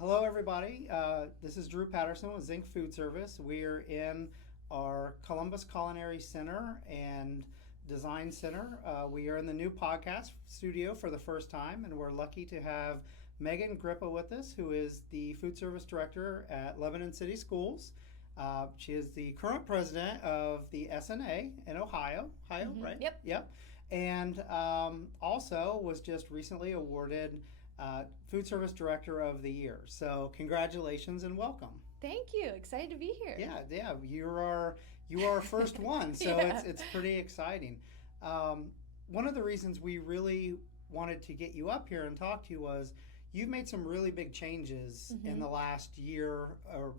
Hello, everybody. This is Drew Patterson with Zinc Food Service. We're in our Columbus Culinary Center and Design Center. We are in the new podcast studio for the first time, and we're lucky to have Megan Grippa with us, who is the Food Service Director at Lebanon City Schools. She is the current president of the SNA in Ohio. Ohio, right? Yep. Yep. And also was just recently awarded Food Service Director of the Year. So congratulations and welcome. Thank you. Excited to be here. Yeah. You are our first one, so Yeah. it's pretty exciting. One of the reasons we really wanted to get you up here and talk to you was you've made some really big changes in the last year, or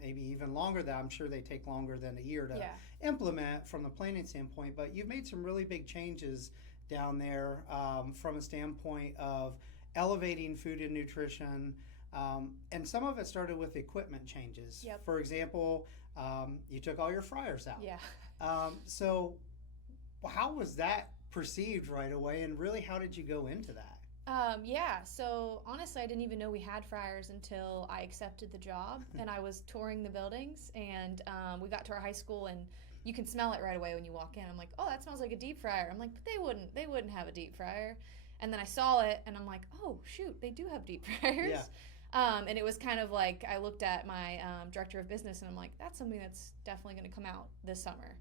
maybe even longer. That I'm sure they take longer than a year to Yeah. implement from the planning standpoint. But you've made some really big changes down there from a standpoint of elevating food and nutrition. And some of it started with equipment changes. Yep. For example, you took all your fryers out. Yeah. So how was that perceived right away, and really how did you go into that? Yeah. So honestly, I didn't even know we had fryers until I accepted the job and I was touring the buildings and we got to our high school and you can smell it right away when you walk in. I'm like, oh, that smells like a deep fryer. I'm like, but they wouldn't have a deep fryer. And then I saw it and I'm like, oh shoot, they do have deep fryers. Yeah. And it was kind of like I looked at my director of business and I'm like, that's something that's definitely going to come out this summer.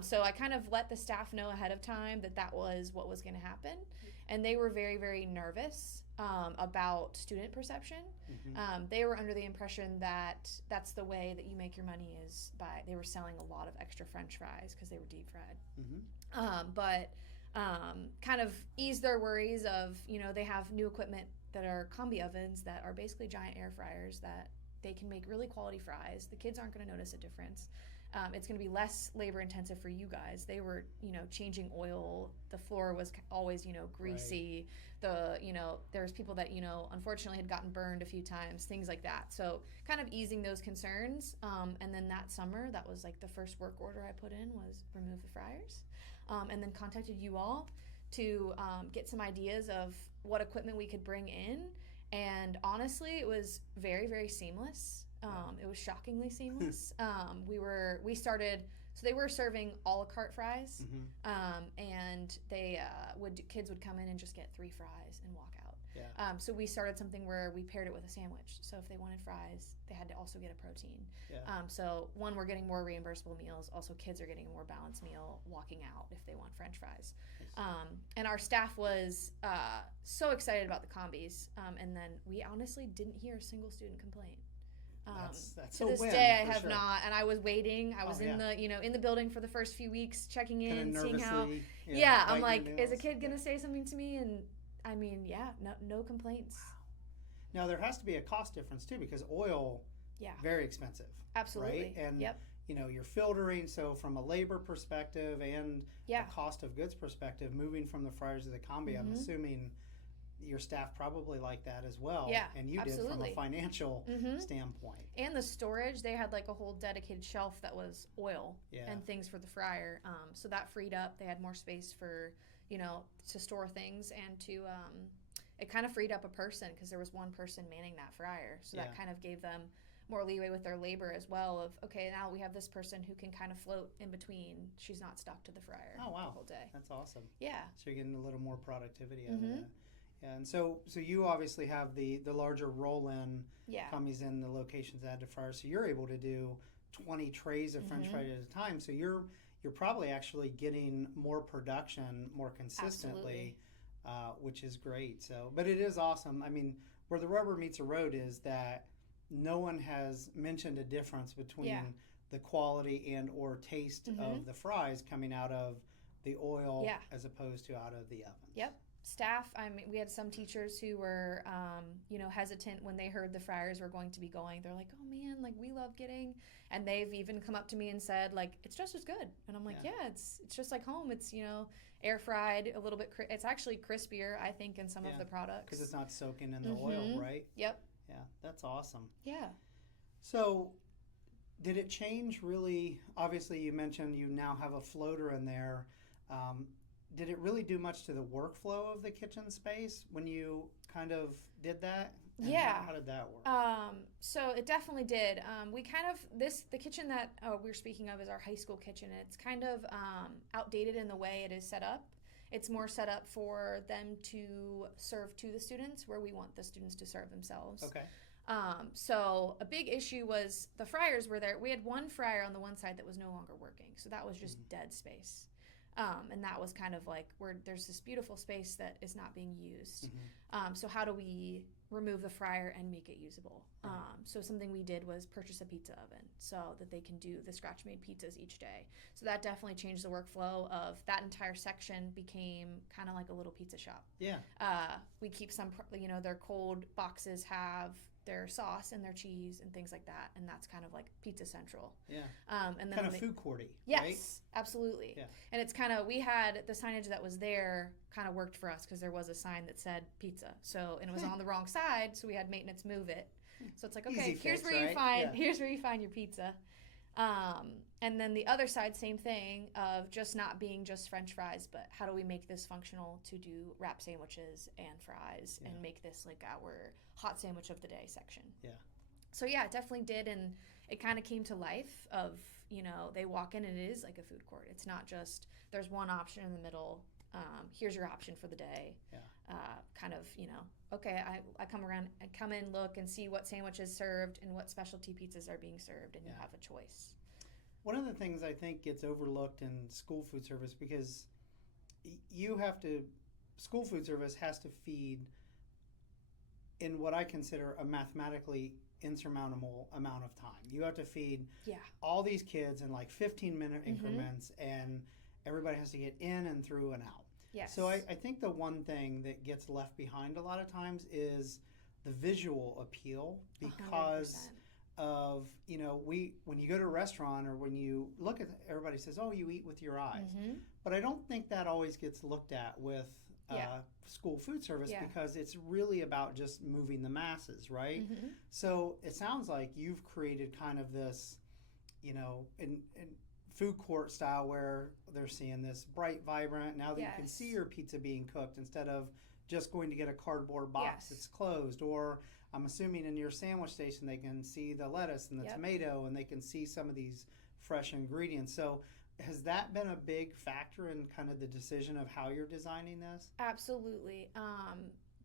So I kind of let the staff know ahead of time that that was what was going to happen. And they were very, very nervous about student perception. They were under the impression that that's the way that you make your money is by, they were selling a lot of extra French fries because they were deep fried. But kind of eased their worries of, they have new equipment that are combi ovens that are basically giant air fryers that they can make really quality fries. The kids aren't going to notice a difference. It's going to be less labor intensive for you guys. They were, changing oil. The floor was always, greasy. Right. There's people that, unfortunately had gotten burned a few times, things like that. So kind of easing those concerns. And then that summer, that was like the first work order I put in was remove the fryers. And then contacted you all to get some ideas of what equipment we could bring in. And honestly, it was very, very seamless. It was shockingly seamless. We started, so they were serving a la carte fries, and kids would come in and just get 3 fries and walk out. Yeah. So we started something where we paired it with a sandwich. So if they wanted fries, they had to also get a protein. Yeah. So one, we're getting more reimbursable meals. Also, kids are getting a more balanced meal walking out if they want French fries. And our staff was so excited about the combis. And then we honestly didn't hear a single student complaint. That's to a this win, day I for have sure. not, and I was waiting. I was Oh, yeah. in the building for the first few weeks, checking in, Kinda seeing how. nervously, Yeah, I'm biting your like, is a nails. kid gonna say something to me? And I mean, yeah, no complaints. Now there has to be a cost difference too, because oil, Yeah, very expensive. absolutely. Right? And Yep. you're filtering, so from a labor perspective and Yeah. a cost of goods perspective, moving from the fryers to the combi, I'm assuming your staff probably like that as well. Yeah, And you did absolutely. from a financial Mhm. standpoint. And the storage, they had like a whole dedicated shelf that was oil Yeah. and things for the fryer. So that freed up. They had more space for, to store things and to, it kind of freed up a person because there was one person manning that fryer. So Yeah. that kind of gave them more leeway with their labor as well of, okay, now we have this person who can kind of float in between. She's not stuck to the fryer Oh, wow. the whole day. That's awesome. Yeah. So you're getting a little more productivity out of that. Yeah, and so you obviously have the larger roll-in Yeah. commies in the locations that add to fryers, so you're able to do 20 trays of French fries at a time. So you're probably actually getting more production more consistently, which is great. So, but it is awesome. I mean, where the rubber meets the road is that no one has mentioned a difference between Yeah. the quality and or taste of the fries coming out of the oil Yeah. as opposed to out of the ovens. Yep. Staff, I mean, we had some teachers who were, hesitant when they heard the fryers were going to be going. They're like, oh man, like we love getting, and they've even come up to me and said, like, it's just as good. And I'm like, Yeah. yeah, it's just like home. It's, air fried, a little bit, it's actually crispier, I think, in some of the products. Because it's not soaking in the oil, right? Yep. Yeah, that's awesome. Yeah. So, did it change really? Obviously, you mentioned you now have a floater in there. Did it really do much to the workflow of the kitchen space when you kind of did that? And Yeah. How did that work? So it definitely did. We kind of the kitchen that we're speaking of is our high school kitchen. It's kind of outdated in the way it is set up. It's more set up for them to serve to the students, where we want the students to serve themselves. Okay. So a big issue was the fryers were there. We had one fryer on the one side that was no longer working, so that was just dead space. And that was kind of like where there's this beautiful space that is not being used. So how do we remove the fryer and make it usable? Right. So something we did was purchase a pizza oven so that they can do the scratch-made pizzas each day. So that definitely changed the workflow of that entire section became kind of like a little pizza shop. Yeah. We keep some, their cold boxes have their sauce and their cheese and things like that, and that's kind of like Pizza Central. Yeah. And then kind of food courty. Yes, right? absolutely. Yeah. And it's kind of, we had the signage that was there kind of worked for us because there was a sign that said pizza. So, and it was on the wrong side, so we had maintenance move it. So it's like, okay, Easy here's fix, where you right? find Yeah. here's where you find your pizza. And then the other side, same thing of just not being just French fries, but how do we make this functional to do wrap sandwiches and fries and make this like our hot sandwich of the day section. Yeah. So yeah, it definitely did, and it kind of came to life of, they walk in and it is like a food court. It's not just there's one option in the middle. Here's your option for the day. Yeah. Kind of, okay, I come around and come in, look and see what sandwiches served and what specialty pizzas are being served, and you have a choice. One of the things I think gets overlooked in school food service, because school food service has to feed in what I consider a mathematically insurmountable amount of time. You have to feed all these kids in like 15-minute increments, and everybody has to get in and through and out. Yes. So I think the one thing that gets left behind a lot of times is the visual appeal, because 100%. of, when you go to a restaurant or when you look at, everybody says, oh, you eat with your eyes. But I don't think that always gets looked at with school food service, because it's really about just moving the masses, right? So it sounds like you've created kind of this, in food court style, where they're seeing this bright, vibrant, now that you can see your pizza being cooked instead of just going to get a cardboard box that's closed. Or I'm assuming in your sandwich station they can see the lettuce and the tomato, and they can see some of these fresh ingredients. So has that been a big factor in kind of the decision of how you're designing this? Absolutely.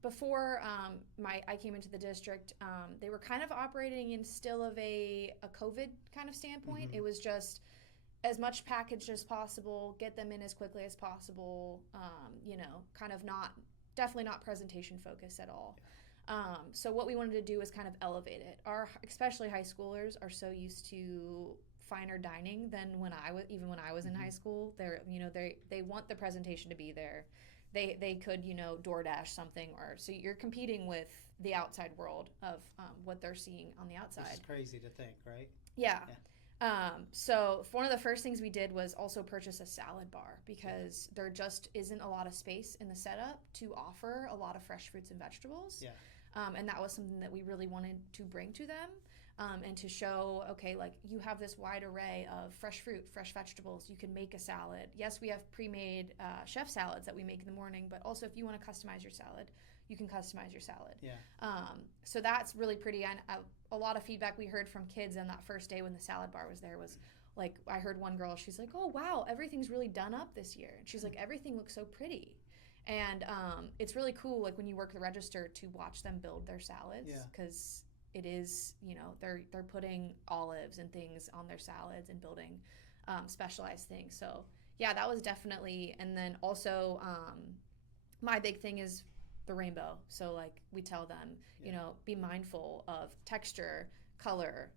Before I came into the district, they were kind of operating in still of a COVID kind of standpoint. It was just as much packaged as possible, get them in as quickly as possible, kind of definitely not presentation focused at all. So what we wanted to do was kind of elevate it. Especially high schoolers are so used to finer dining than when I was in high school. They want the presentation to be there. They could DoorDash something, or so you're competing with the outside world of what they're seeing on the outside. Which is crazy to think, right? Yeah. So one of the first things we did was also purchase a salad bar, because there just isn't a lot of space in the setup to offer a lot of fresh fruits and vegetables. Yeah. And that was something that we really wanted to bring to them, and to show, okay, like you have this wide array of fresh fruit, fresh vegetables. You can make a salad. Yes, we have pre-made chef salads that we make in the morning, but also if you want to customize your salad, you can customize your salad. Yeah. So that's really pretty. And a lot of feedback we heard from kids on that first day when the salad bar was there was like, I heard one girl, she's like, oh, wow, everything's really done up this year. And she's like, everything looks so pretty. And it's really cool, like when you work the register, to watch them build their salads, because it is, they're putting olives and things on their salads and building specialized things. So yeah, that was definitely. And then also my big thing is the rainbow. So like we tell them, be mindful of texture, color,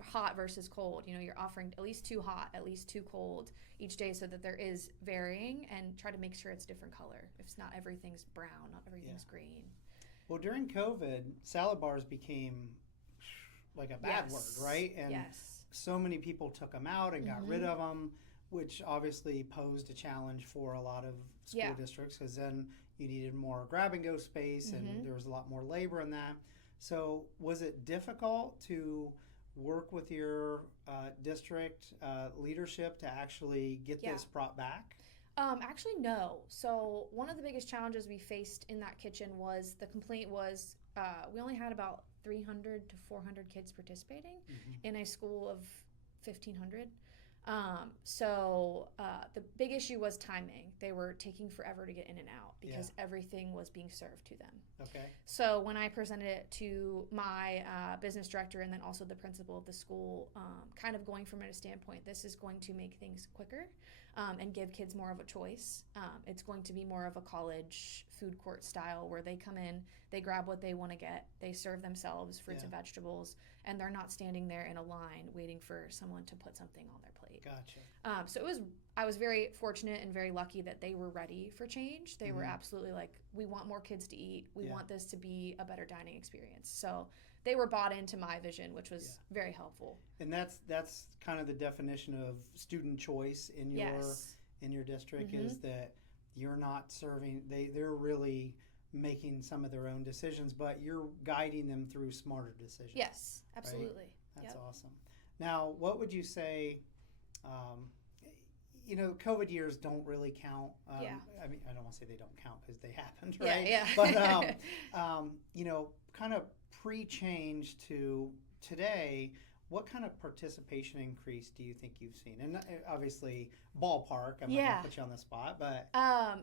hot versus cold. You're offering at least 2 hot, at least 2 cold each day, so that there is varying, and try to make sure it's different color. If not everything's brown, not everything's green. Well, during COVID, salad bars became like a bad word, right? And so many people took them out and got rid of them, which obviously posed a challenge for a lot of school districts, because then you needed more grab-and-go space, and there was a lot more labor in that. So was it difficult to work with your district leadership to actually get this brought back? Actually, no. So one of the biggest challenges we faced in that kitchen was the complaint was we only had about 300 to 400 kids participating in a school of 1,500. The big issue was timing. They were taking forever to get in and out because everything was being served to them. Okay. So when I presented it to my business director and then also the principal of the school, kind of going from a standpoint, this is going to make things quicker and give kids more of a choice. It's going to be more of a college food court style where they come in, they grab what they want to get, they serve themselves fruits and vegetables, and they're not standing there in a line waiting for someone to put something on their plate. Gotcha. I was very fortunate and very lucky that they were ready for change. They were absolutely like, we want more kids to eat. We want this to be a better dining experience. So they were bought into my vision, which was very helpful. And that's kind of the definition of student choice in your district is that you're not serving. They're really making some of their own decisions, but you're guiding them through smarter decisions. Yes, absolutely. Right? That's awesome. Now, what would you say? COVID years don't really count. I mean, I don't want to say they don't count because they happened, right? Yeah. But kind of pre-change to today, what kind of participation increase do you think you've seen? And obviously, ballpark. I'm not going to put you on the spot, but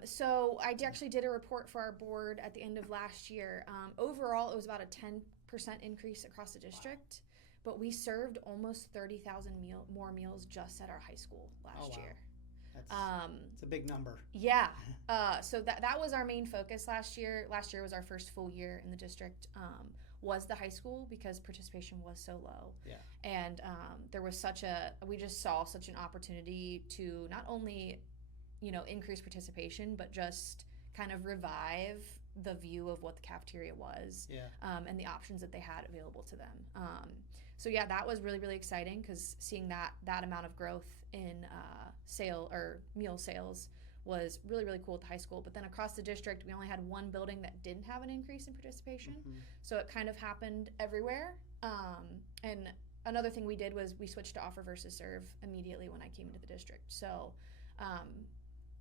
so I actually did a report for our board at the end of last year. Overall, it was about a 10% increase across the district. Wow. But we served almost 30,000 more meals just at our high school last year. It's a big number. Yeah. So that was our main focus last year. Last year was our first full year in the district. Was the high school because participation was so low. Yeah. And we just saw such an opportunity to not only, increase participation, but just kind of revive the view of what the cafeteria was and the options that they had available to them. That was really, really exciting because seeing that amount of growth in meal sales was really, really cool at the high school. But then across the district, we only had one building that didn't have an increase in participation. So it kind of happened everywhere. And another thing we did was we switched to offer versus serve immediately when I came into the district. So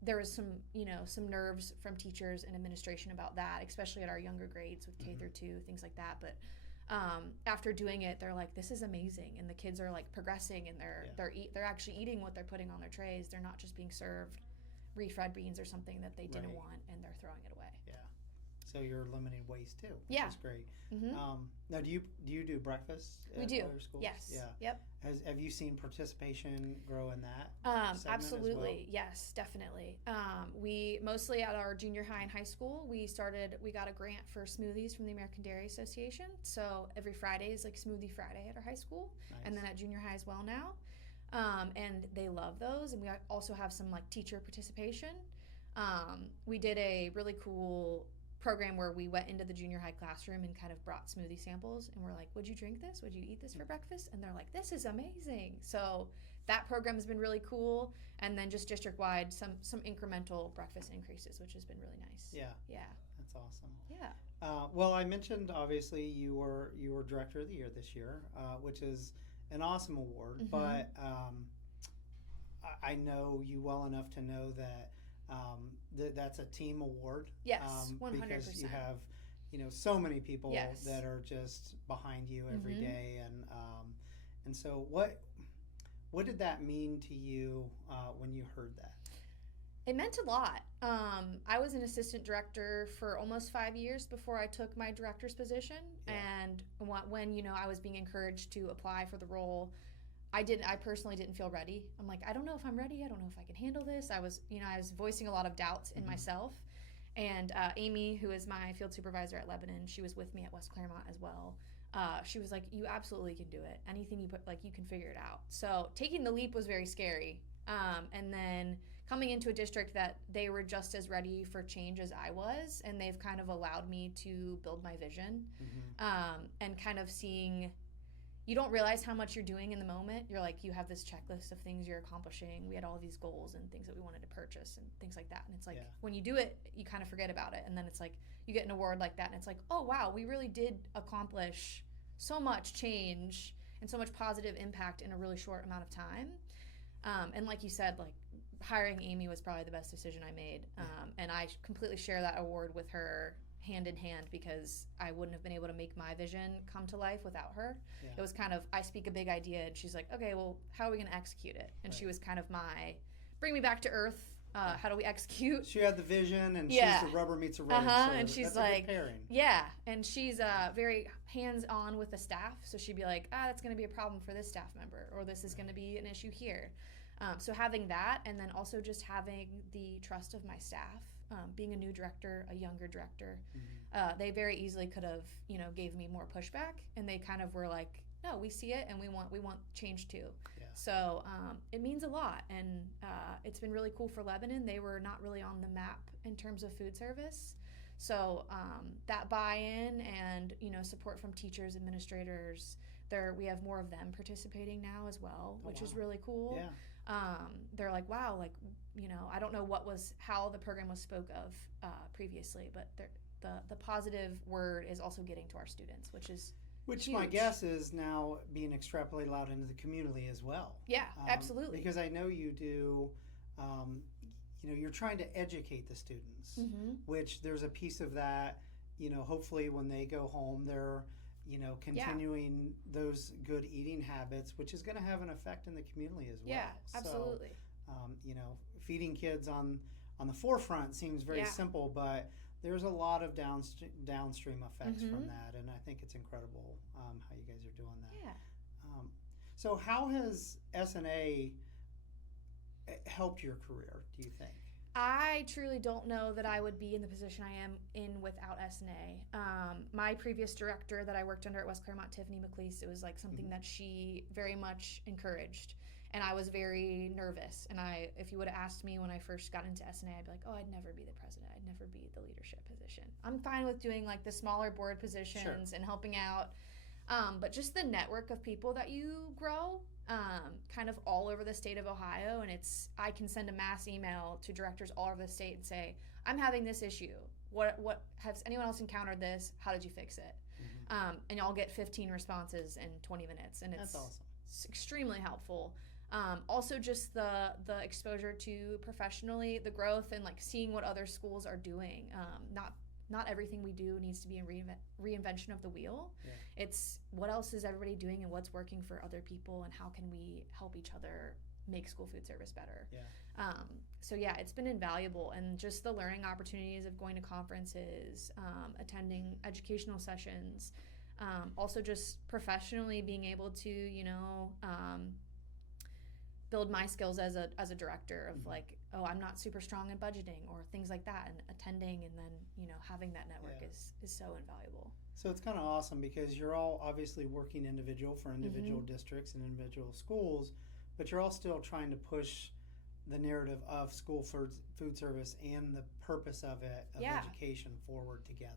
there was some nerves from teachers and administration about that, especially at our younger grades with K through 2, things like that. But after doing it, they're like, this is amazing, and the kids are like progressing, and they're actually eating what they're putting on their trays. They're not just being served refried beans or something that they didn't want, and they're throwing it away. Yeah. So you're eliminating waste too, which is great. Now, do you do breakfast at other schools? Yes. Yeah. Yep. Have you seen participation grow in that? Absolutely. As well? Yes, definitely. We mostly at our junior high and high school, we got a grant for smoothies from the American Dairy Association. So every Friday is like Smoothie Friday at our high school, and then at junior high as well now. And they love those, and we also have some like teacher participation. We did a really cool program where we went into the junior high classroom and kind of brought smoothie samples, and we're like, would you drink this? Would you eat this for breakfast? And they're like, this is amazing. So that program has been really cool. And then just district-wide, some incremental breakfast increases, which has been really nice. Yeah. That's awesome. Yeah. Well, I mentioned obviously you were Director of the Year this year, which is an awesome award, but I know you well enough to know that that's a team award. Yes, 100%. Because you have, so many people that are just behind you every day, and so what did that mean to you when you heard that? It meant a lot. I was an assistant director for almost 5 years before I took my director's position, and when I was being encouraged to apply for the role, I personally didn't feel ready. I'm like, I don't know if I'm ready. I don't know if I can handle this. I was voicing a lot of doubts in myself. And Amy, who is my field supervisor at Lebanon, she was with me at West Claremont as well. She was like, you absolutely can do it. Anything you put, you can figure it out. So taking the leap was very scary. And then coming into a district that they were just as ready for change as I was, and they've kind of allowed me to build my vision, and kind of seeing. You don't realize how much you're doing in the moment. You're like, you have this checklist of things you're accomplishing. We had all these goals and things that we wanted to purchase and things like that. And it's like, when you do it, you kind of forget about it. And then it's like, you get an award like that, and it's like, oh, wow, we really did accomplish so much change and so much positive impact in a really short amount of time. And like you said, hiring Amy was probably the best decision I made. And I completely share that award with her hand in hand, because I wouldn't have been able to make my vision come to life without her. Yeah. It was kind of, I speak a big idea and she's like, okay, well, how are we going to execute it? And she was kind of my, bring me back to earth. How do we execute? She had the vision, and she's the rubber meets the road. And she's that's like, a good pairing. Yeah, and she's very hands-on with the staff. So she'd be like, that's going to be a problem for this staff member, or this is going to be an issue here. So having that, and then also just having the trust of my staff, being a new director, a younger director, they very easily could have, gave me more pushback, and they kind of were like, no, we see it, and we want change too. Yeah. So it means a lot, and it's been really cool for Lebanon. They were not really on the map in terms of food service, so that buy-in and support from teachers, administrators. We have more of them participating now as well, which is really cool. Yeah. They're like, wow, like I don't know how the program was spoke of previously, but the positive word is also getting to our students, which is. Which my guess is now being extrapolated out into the community as well. Yeah, absolutely. Because I know you do, you're trying to educate the students, which there's a piece of that, hopefully when they go home, they're, continuing those good eating habits, which is going to have an effect in the community as well. Yeah, absolutely. So, feeding kids on the forefront seems very simple, but there's a lot of downstream effects from that, and I think it's incredible how you guys are doing that. Yeah. So how has SNA helped your career, do you think? I truly don't know that I would be in the position I am in without SNA. My previous director that I worked under at West Claremont, Tiffany McLeese, it was like something that she very much encouraged. And I was very nervous. And if you would have asked me when I first got into SNA, I'd be like, oh, I'd never be the president. I'd never be the leadership position. I'm fine with doing like the smaller board positions and helping out. But just the network of people that you grow kind of all over the state of Ohio. And I can send a mass email to directors all over the state and say, I'm having this issue. What has anyone else encountered this? How did you fix it? And I'll get 15 responses in 20 minutes. And that's awesome. It's extremely helpful. Also just the exposure to professionally, the growth, and like seeing what other schools are doing. Not everything we do needs to be a reinvention of the wheel. Yeah. It's what else is everybody doing and what's working for other people, and how can we help each other make school food service better. Yeah. So yeah, it's been invaluable, and just the learning opportunities of going to conferences, attending educational sessions, also just professionally being able to, build my skills as a director of like, oh, I'm not super strong in budgeting or things like that, and attending, and then having that network is so invaluable. So it's kind of awesome because you're all obviously working individual for individual districts and individual schools, but you're all still trying to push the narrative of school food service and the purpose of it, of education, forward together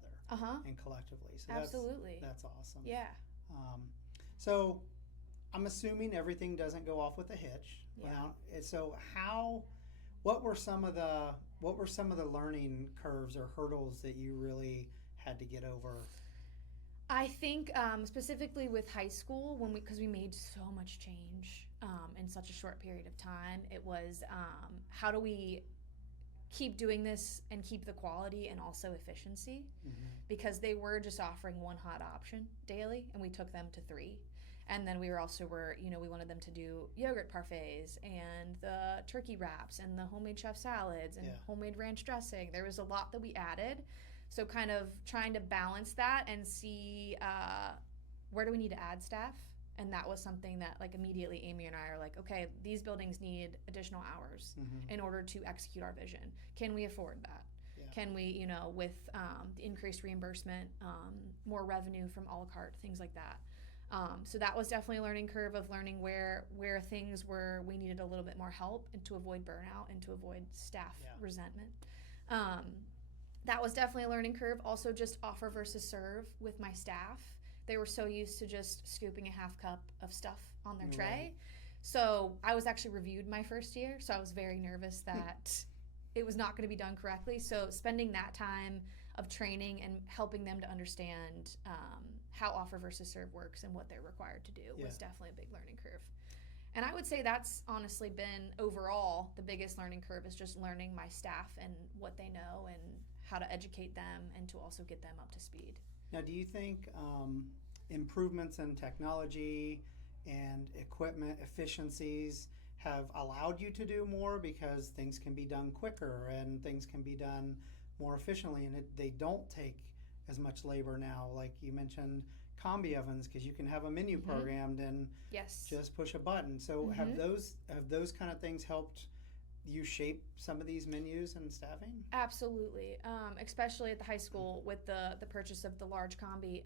and collectively. So absolutely, that's awesome. Yeah. So I'm assuming everything doesn't go off with a hitch. Yeah. So what were some of the learning curves or hurdles that you really had to get over? I think specifically with high school, because we made so much change in such a short period of time, it was how do we keep doing this and keep the quality and also efficiency, because they were just offering one hot option daily, and we took them to 3. And then we wanted them to do yogurt parfaits and the turkey wraps and the homemade chef salads and homemade ranch dressing. There was a lot that we added. So kind of trying to balance that and see where do we need to add staff. And that was something that like immediately Amy and I are like, okay, these buildings need additional hours in order to execute our vision. Can we afford that? Yeah. Can we, with the increased reimbursement, more revenue from a la carte, things like that. So that was definitely a learning curve of learning where things were, we needed a little bit more help, and to avoid burnout and to avoid staff resentment. That was definitely a learning curve. Also just offer versus serve with my staff. They were so used to just scooping a half cup of stuff on their tray. So I was actually reviewed my first year, so I was very nervous that it was not going to be done correctly. So spending that time of training and helping them to understand how offer versus serve works and what they're required to do was definitely a big learning curve. And I would say that's honestly been overall the biggest learning curve, is just learning my staff and what they know and how to educate them and to also get them up to speed. Now, do you think improvements in technology and equipment efficiencies have allowed you to do more because things can be done quicker and things can be done more efficiently, and they don't take as much labor now? Like you mentioned, combi ovens, because you can have a menu programmed and Yes. just push a button. So have those kind of things helped you shape some of these menus and staffing? Absolutely. Especially at the high school with the purchase of the large combi,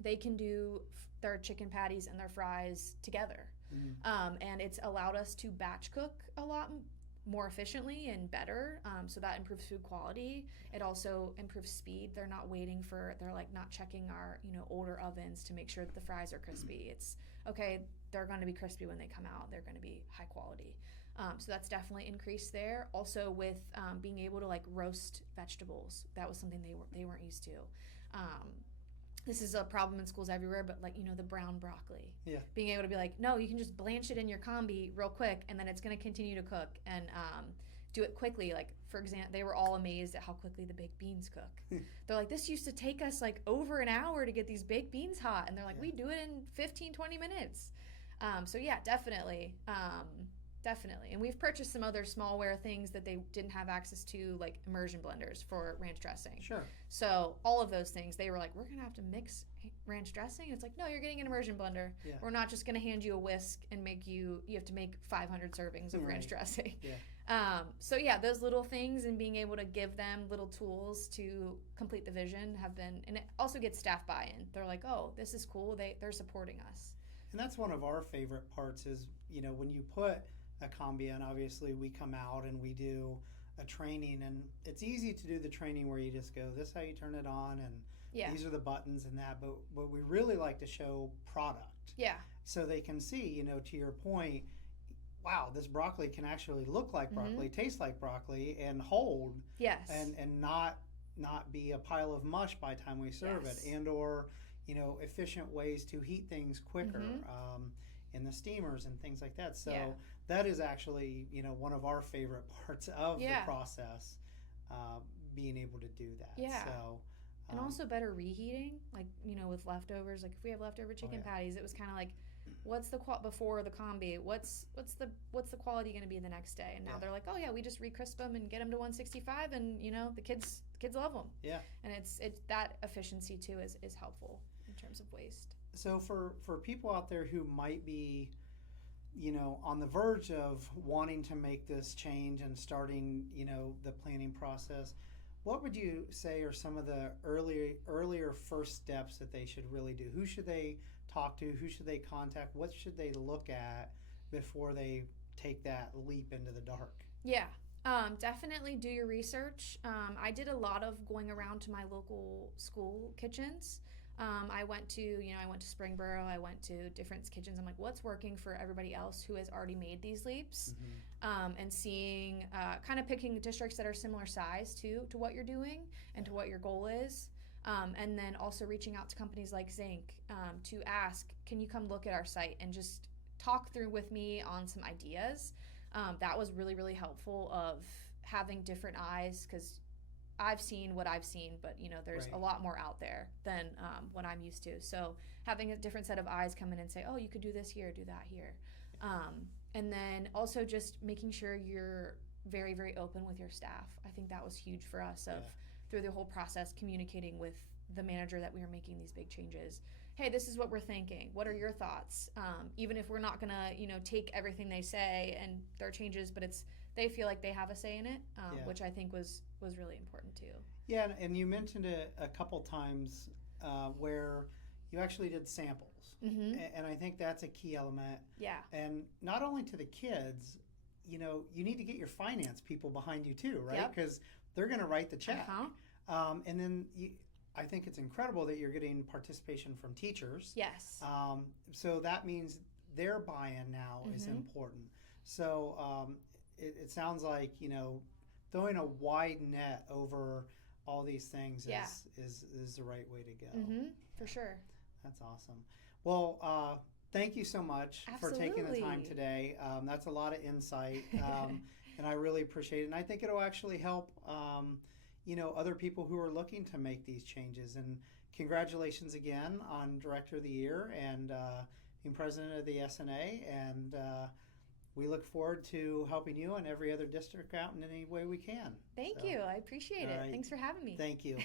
they can do their chicken patties and their fries together. And it's allowed us to batch cook a lot more efficiently and better, so that improves food quality. It also improves speed. They're not waiting for, they're like not checking our older ovens to make sure that the fries are crispy. It's okay, they're going to be crispy when they come out, they're going to be high quality. So that's definitely increased there. Also with being able to like roast vegetables, that was something they weren't used to. This is a problem in schools everywhere, but like, the brown broccoli. Yeah. Being able to be like, no, you can just blanch it in your combi real quick and then it's going to continue to cook, and do it quickly. Like, for example, they were all amazed at how quickly the baked beans cook. They're like, this used to take us like over an hour to get these baked beans hot. And they're like, we do it in 15, 20 minutes. So yeah, definitely. Definitely. And we've purchased some other smallware things that they didn't have access to, like immersion blenders for ranch dressing. Sure. So all of those things, they were like, we're going to have to mix ranch dressing. And it's like, no, you're getting an immersion blender. Yeah. We're not just going to hand you a whisk and you have to make 500 servings of ranch dressing. Yeah. So yeah, those little things and being able to give them little tools to complete the vision have been, and it also gets staff buy-in. They're like, oh, this is cool. They're supporting us. And that's one of our favorite parts is, when you put a combi in, obviously we come out and we do a training, and it's easy to do the training where you just go, this is how you turn it on, and these are the buttons and that, but we really like to show product. Yeah. So they can see, to your point, wow, this broccoli can actually look like broccoli, taste like broccoli, and hold. Yes. And not be a pile of mush by the time we serve it, and or efficient ways to heat things quicker in the steamers and things like that. So that is actually one of our favorite parts of the process, being able to do that. Yeah. So. And also better reheating, like with leftovers. Like if we have leftover chicken patties, it was kind of like, what's the before the combi? What's the quality going to be the next day? And now they're like, oh yeah, we just re-crisp them and get them to 165, and the kids love them. Yeah. And it's that efficiency too is helpful in terms of waste. So for people out there who might be, on the verge of wanting to make this change and starting, the planning process, what would you say are some of the earlier first steps that they should really do? Who should they talk to? Who should they contact? What should they look at before they take that leap into the dark? Yeah, definitely do your research. I did a lot of going around to my local school kitchens. I went to Springboro. I went to different kitchens. I'm like, what's working for everybody else who has already made these leaps? And seeing, kind of picking districts that are similar size to what you're doing and to what your goal is. And then also reaching out to companies like Zinc to ask, can you come look at our site and just talk through with me on some ideas? That was really, really helpful, of having different eyes, because I've seen what I've seen, but there's a lot more out there than what I'm used to. So having a different set of eyes come in and say, oh, you could do this here, do that here. And then also just making sure you're very, very open with your staff. I think that was huge for us, of through the whole process, communicating with the manager that we were making these big changes. Hey, this is what we're thinking. What are your thoughts? Even if we're not gonna, take everything they say and their changes, but they feel like they have a say in it, which I think was really important too. Yeah, and you mentioned it a couple times where you actually did samples. And I think that's a key element. Yeah. And not only to the kids, you need to get your finance people behind you too, right? Because they're going to write the check. And then I think it's incredible that you're getting participation from teachers. Yes. So that means their buy-in now is important. So it sounds like, throwing a wide net over all these things is the right way to go. For sure. That's awesome. Well, thank you so much for taking the time Absolutely. today. That's a lot of insight, and I really appreciate it. And I think it'll actually help, other people who are looking to make these changes. And congratulations again on Director of the Year and being President of the SNA. And we look forward to helping you and every other district out in any way we can. Thank So, you. I appreciate all it. right. Thanks for having me. Thank you.